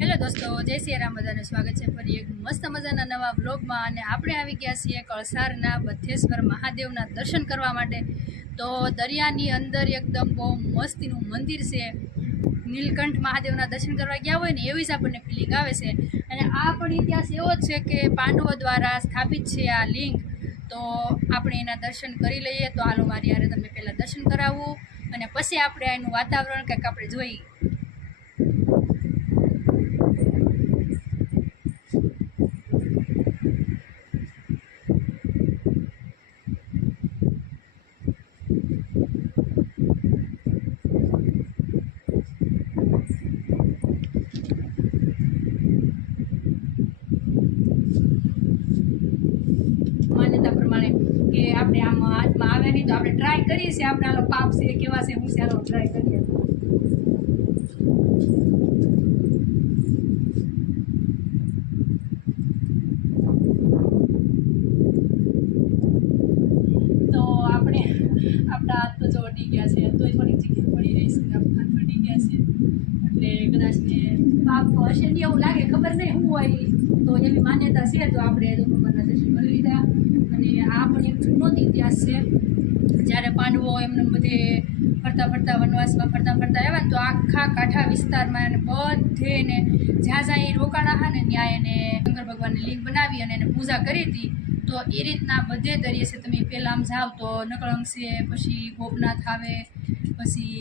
Hello દોસ્તો, જય શ્રી રામ, બધાનું સ્વાગત છે ફરી એક મસ્ત મજાના નવા વ્લોગમાં। અને આપણે આવી ગયા છીએ કળસારના બધેશ્વર મહાદેવના દર્શન કરવા માટે। તો દરિયાની અંદર એકદમ બહુ મસ્તીનું મંદિર છે। નીલકંઠ મહાદેવના દર્શન કરવા ગયા હોય ને એવી જ આપણને ફિલિંગ આવે છે। અને આ પણ ઇતિહાસ એવો જ છે કે પાંડવો દ્વારા સ્થાપિત છે આ લિંગ। તો આપણે એના દર્શન કરી લઈએ। તો હાલો મારી યારે તમને પહેલાં દર્શન કરાવવું અને પછી આપણે એનું વાતાવરણ કંઈક આપણે જોઈએ। માન્યતા પ્રમાણે કે આપણે આમ હાથમાં આવે નહીં તો આપણે ટ્રાય કરીએ છીએ। આપણે આનો પાપ છે કેવા છે હું છે આનો ટ્રાય કરીએ। તો આપણે આપણા હાથ તો જો અડી ગયા છે, તોય થોડીક જગ્યા પડી રહી છે, આપણા હાથ અડી ગયા છે એટલે કદાચ ને પાપ હશે નહીં એવું લાગે, ખબર નહીં શું હોય। તો એવી માન્યતા છે તો આપણે ભગવાનના દર્શન કરી લીધા। અને આ પણ એક જૂનો ઇતિહાસ છે। જ્યારે પાંડવો એમને બધે ફરતા ફરતા વનવાસમાં ફરતા આવ્યા ને તો આખા કાંઠા વિસ્તારમાં એને બધે ને જ્યાં જ્યાં એ રોકાણા હતા ને ત્યાં એને શંકર ભગવાનની લિંગ બનાવી અને એને પૂજા કરી હતી। તો એ રીતના બધે દરિયે છે, તમે પહેલાં આમ જાઓ તો નકળંગ છે, પછી ગોપનાથ આવે, પછી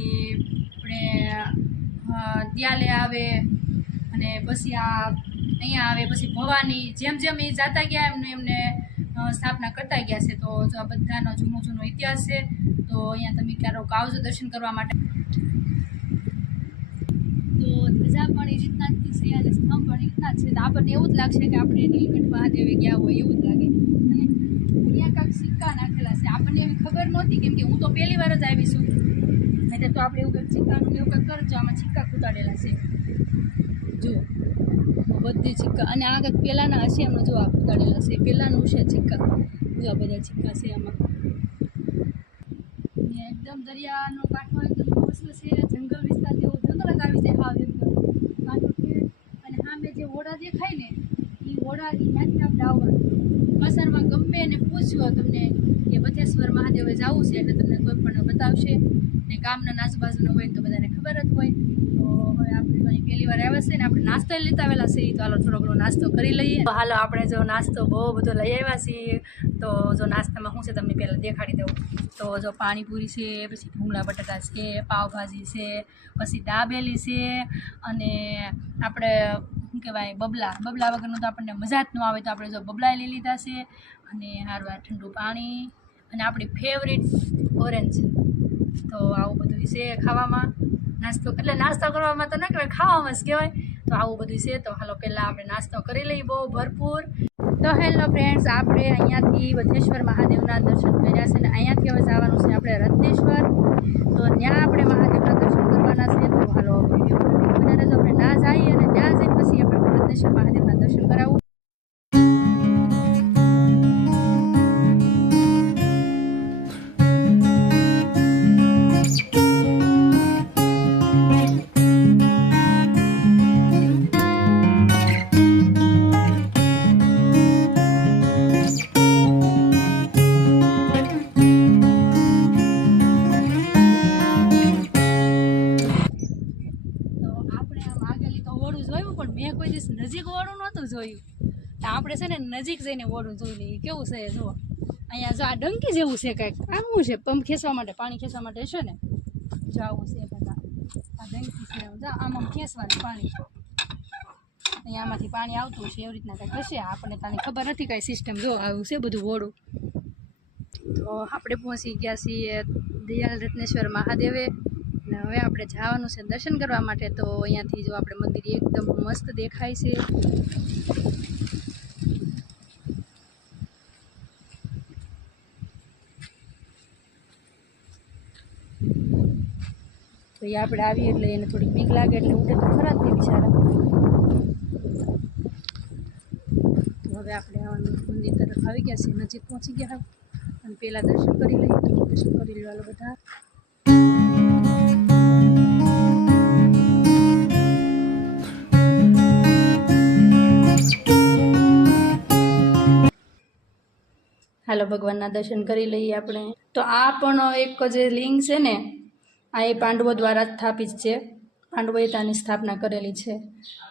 આપણે દિયાલે આવે, અને પછી આ અહીંયા આવે, પછી ભવાની, જેમ જેમ એ જાતા ગયા એમને સ્થાપના કરતા ગયા છે। તો જો આ બધાનો જૂનો ઇતિહાસ છે। તો અહીંયા તમે ક્યારેક આવજો દર્શન કરવા માટે। તો ધજા પણ એ રીતના જ છે અને સ્તંભ પણ એ રીતના જ છે। તો આપણને એવું જ લાગશે કે આપણે નીલકંઠ મહાદેવે ગયા હોય એવું જ લાગે। અને અહીંયા કાંઈક સિક્કા નાખેલા છે, આપણને એવી ખબર નહોતી કેમ કે હું તો પહેલી વાર જ આવી છું। નહીં તો આપણે એવું કંઈક સિક્કાનું એવું કંઈક કરજો, આમાં સિક્કા ખૂટાડેલા છે જુઓ, બધી સિક્કા। અને આ કંઈક પહેલાંના હશે એમનો જો આ ખૂટાડેલા છે, પહેલાંનું છે સિક્કા, જો આ બધા સિક્કા છે આમાં। એકદમ દરિયાનો કાંઠો એકદમ મસ્ત છે, જંગલ વિસ્તાર જેવો જંગલ જ આવી જાય હાવ એકદમ કાંઠો છે। અને સામે જે ઓડા દેખાય ને એ ઓડા ત્યાંથી આપણે આવવાનું। કસારમાં ગમે એને પૂછ્યો તમને કે બધેશ્વર મહાદેવે જવું છે એટલે તમને કોઈ પણ બતાવશે। ને ગામના આજુબાજુના હોય તો બધાને ખબર જ હોય। તો હવે આપણે તો અહીં પહેલી વાર આવ્યા છે ને આપણે નાસ્તો લેતા આવેલા છે, તો હાલો થોડો ઘણો નાસ્તો કરી લઈએ। તો હાલો આપણે જો નાસ્તો બહુ બધો લઈ આવ્યા છીએ। તો જો નાસ્તામાં શું છે તમને પહેલાં દેખાડી દઉં। તો જો પાણીપુરી છે, પછી ભૂંગળા બટાકા છે, પાવભાજી છે, પછી દાબેલી છે, અને આપણે શું કહેવાય બબલા વગરનું તો આપણને મજા જ ન આવે। તો આપણે જો બબલા લઈ લીધા છે, અને હારવાર ઠંડુ પાણી, અને આપણી ફેવરિટ ઓરેન્જ। તો આવું બધું છે ખાવામાં, નાસ્તો એટલે નાસ્તો કરવામાં તો ન કહેવાય, ખાવામાં જ કહેવાય। તો આવું બધું છે। તો હાલો પહેલાં આપણે નાસ્તો કરી લઈએ બહુ ભરપૂર। તો હેલો ફ્રેન્ડ્સ, આપણે અહીંયાથી બધેશ્વર મહાદેવના દર્શન કર્યા છે ને અહીંયાથી હવે જવાનું છે આપણે રત્નેશ્વર। તો ત્યાં આપણે મહાદેવના દર્શન કરવાના છે। તો હાલો બધાને જો આપણે ના જઈએ અને ત્યાં જઈને પછી આપણે રત્નેશ્વર મહાદેવના દર્શન કરાવવું। મેં કોઈ દિવસ નજીક ઓળું નહોતું જોયું, તો આપણે છે ને નજીક જઈને ઓળું જોઈ લઈએ કેવું છે। જુઓ અહીંયા જો આ ડંકી જેવું છે કાંઈક, આ શું છે? પંપ ખેંચવા માટે, પાણી ખેંચવા માટે છે ને, જો આવું છે બધા આ ડંકી છે। જો આમાં ખેંચવાનું પાણી, અહીંયા આમાંથી પાણી આવતું છે, એવી રીતના કંઈક હશે, આપણને તાની ખબર નથી કાંઈ સિસ્ટમ। જો આવું છે બધું ઓળું। તો આપણે પહોંચી ગયા છીએ દયાલ રત્નેશ્વર મહાદેવે, અને હવે આપણે જવાનું છે દર્શન કરવા માટે। તો અહીંયાથી જો આપણે મંદિર એકદમ મસ્ત દેખાય છે। તો એ આપણે આવીએ એટલે એને થોડીક બીક લાગે એટલે ઉઠે તો ખરા જ નહીં બિચારા। તો હવે આપણે મંદિર તરફ આવી ગયા છીએ, નજીક પહોંચી ગયા અને પહેલાં દર્શન કરી લઈએ। તો દર્શન કરી લેવા બધા। હાલો ભગવાનના દર્શન કરી લઈએ આપણે. તો આ પણ એક જે લિંગ છે ને, આ એ પાંડવો દ્વારા સ્થાપિત છે. પાંડવોએ ત્યાંની સ્થાપના કરેલી છે.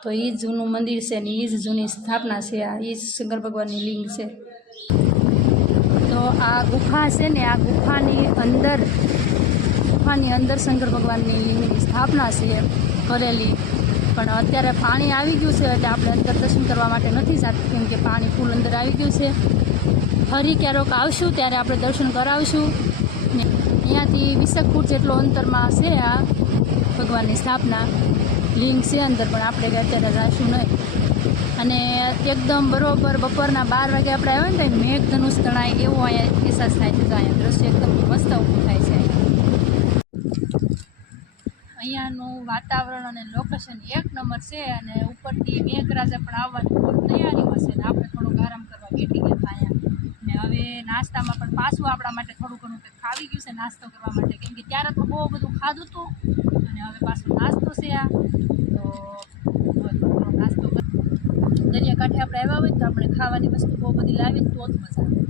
તો એ જ જૂનું મંદિર છે ને એ જ જૂની સ્થાપના છે. આ એ જ શંકર ભગવાનની લિંગ છે. તો આ ગુફા છે ને, આ ગુફાની અંદર શંકર ભગવાનની લિંગની સ્થાપના છે કરેલી. પણ અત્યારે પાણી આવી ગયું છે એટલે આપણે અંદર દર્શન કરવા માટે નથી જતું, કેમ કે પાણી ફૂલ અંદર આવી ગયું છે. ફરી ક્યારેક આવશું ત્યારે આપણે દર્શન કરાવશું. ને અહીંયાથી 20 ફૂટ જેટલો અંતરમાં છે આ ભગવાનની સ્થાપના લિંગ છે અંદર, પણ આપણે અત્યારે જઈશું નહીં. અને એકદમ બરોબર બપોરના 12 વાગે આપણે આવ્યા ને તો મેઘધનુષ તણાય એવો અહીંયા અહેસાસ થાય છે. તો અહીંયા દ્રશ્ય એકદમ મસ્ત ઊભું થાય છે. અહીંયાનું વાતાવરણ અને લોકેશન એક નંબર છે. અને ઉપરથી મેઘરાજા પણ આવવાની તૈયારીમાં છે. ને આપણે થોડોક આરામ કરવા બેઠી ગયા અહીંયા. ને હવે નાસ્તામાં પણ પાછું આપણા માટે થોડું ઘણું કંઈક ખાવી ગયું છે નાસ્તો કરવા માટે, કેમ કે ત્યારે તો બહુ બધું ખાધું હતું અને હવે પાછો નાસ્તો છે આ. તો હવે થોડો નાસ્તો દરિયાકાંઠે આપણે આવ્યા હોય તો આપણે ખાવાની વસ્તુ બહુ બધી લાવીને તો જ મજા આવે.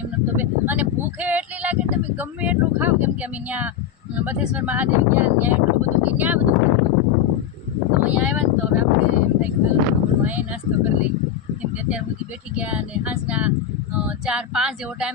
એમને તો અને ભૂખે એટલી લાગે તમે ગમે એટલું ખાવ, કેમ કે અમે ત્યાં બધેશ્વર મહાદેવ ગયા ત્યાં એટલું બધું ત્યાં બધું ખાધું. તો અહીંયા આવ્યા ને તો હવે આપણે એમ થાય કે અહીંયા નાસ્તો કરી લઈએ, કેમ કે અત્યાર સુધી બેઠી ગયા અને સાંજના 4-5 જેવો ટાઈમ